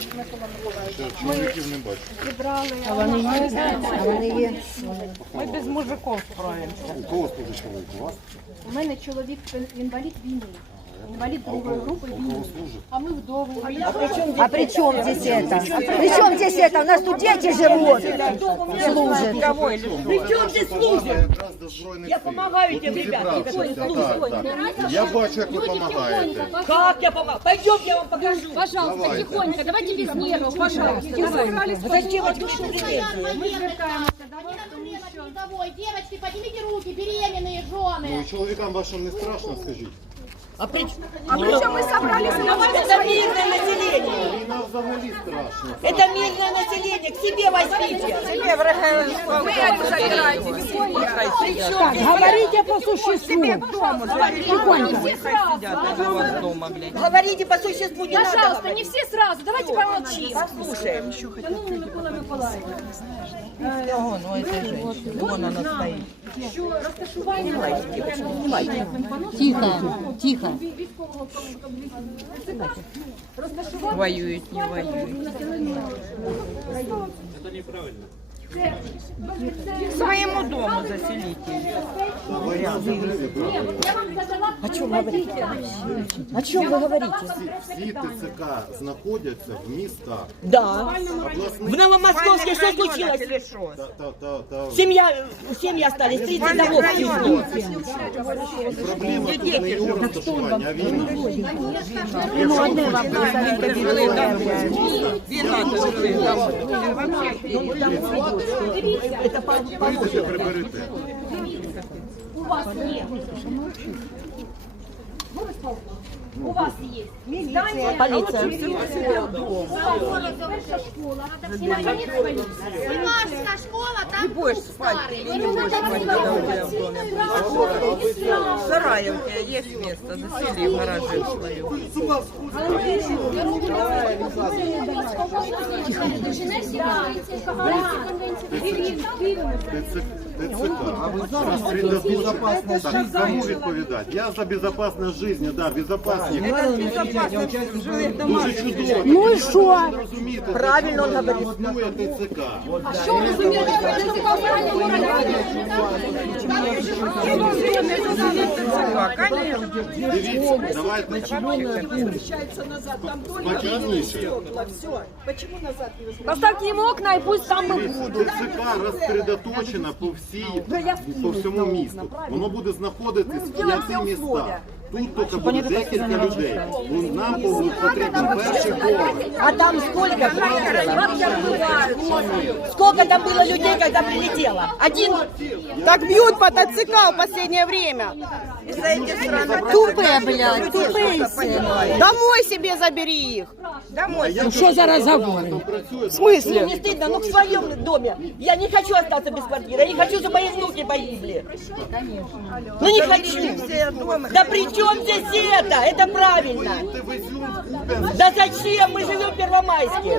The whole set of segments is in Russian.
Микола Миколаївич. Ще чоловіків не бачу. Зібрали. А вони є? А вони є? Ми без мужиків справимося. У кого служить чоловік? У вас? У мене чоловік інвалід війни. Інвалід другої групи У війни. кого служить? А ми вдови. А при чем здесь это? А при чем здесь это? У нас тут дети живут. Служат. Причем здесь служит? Якраз до Збройних Я сил. помогаю От тем тут ребятам, зібрався. которые Так, так. Я бачу, як ви допомагаєте. Как я помогу? Пойдем, я вам покажу. Пожалуйста, Давайте. тихонько, давайте без нервов, пожалуйста. Мы собрались Зачем от меня претензии? Мы звертаємося до вас, тому Проблема що передовой. Девочки, поднимите руки, беременные жены. Ну і чоловікам вашим не страшно, скажіть? А при, а при чем мы собрались? Это мирное население. Війна взагалі страшно. Это мирное население. К себе возьмите. Себе Так, говорите по существу. Говорите по существу, не надо. Пожалуйста, не все сразу, давайте помолчим. Послушаем. Шановний Микола Миколаївич, Вон, у этой женщины. Вон она стоит. що розташування Тихо, тихо. військового комплексу розташування Воюют, не воюют. К своему дому заселите. Я вам задала о чем говорите? О чем вы говорите? Всі ТЦК знаходяться в містах. Да. Обласних В Новомосковске что случилось? Или что? та, та, та, та. Семья, семьи остались, 30 домов снесло. Проблема тут не його розташування, а війна. Прийдете, приберете. У вас нет. У вас есть здание, Полиция. перша школа, і на конець поліція. Семнадцатая школа, там Будешь спать или не будешь спать, когда у тебя в доме? В сарае у тебя есть место, засели в гараже свою. ТЦК, ТЦК. Розпредадуть. Так, кому відповідати? Я за безопасность жизни, да, безопасник. Дуже чудово. Ну и что? Розумієте, Правильно он говорит. існує ТЦК. два, конечно. Поставьте ему окна и пусть там и будуть. ЦК розсередоточена по всій, по всьому місту. Воно буде знаходитись ну, в п'яти містах. Тут тільки буде декілька людей. Бо Нам потрібен перший поверх. А там сколько прилетело? Сколько там было людей, когда прилетело? Один? Так бьют по ТЦК в последнее время. Тупые, блядь, тупые все. Домой себе забери их. Что за разговоры? В Ну, смысле? не стыдно, ну в своем доме. Я не хочу остаться без квартиры, я не хочу, чтобы мои внуки погибли. Ну не хочу. Да при чем Здесь это? Это правильно. Да зачем? Мы живем в Первомайске.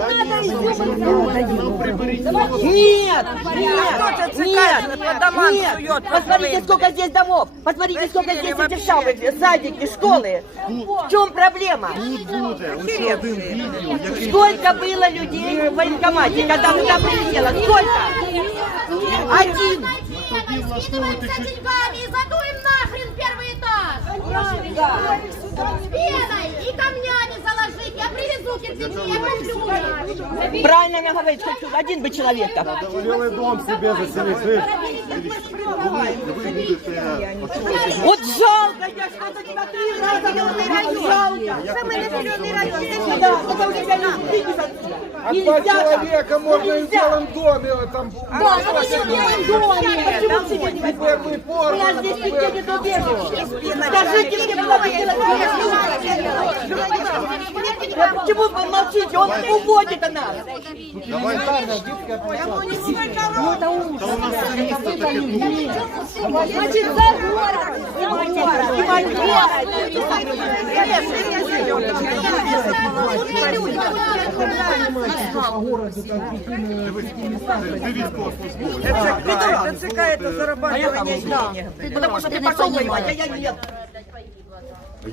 Нет, нет, нет, нет. Посмотрите, по сколько здесь домов. Посмотрите, сколько здесь этих шапок, садики, школы. В чем проблема? Сколько было людей в военкомате, когда туда прилетело? Сколько? Один. С пеной и камнями заложить. Я привезу кирпичи, я куплю. Правильно мне говорит, хочу один бы человек там. Білий дом себе очолити Вот жалко, я что-то тебя три раза говорю, жалко. Самый населенный район. Да, потому что я не Нельзя там. человека можно и в белом доме там Да, вы не в белом доме. Почему к себе не возьмете? У нас здесь нигде нет убежища. Скажите мне, кто вы делаете? Почему вы молчите? Он уводит нас. Давайте. Та у нас це місто таке тут. Значит, за город. Ти військовослужбовець. ТЦК это зарабатывание денег. Потому что ты пошел воевать, а я нет.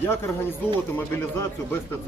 Як організовувати мобілізацію без ТЦК?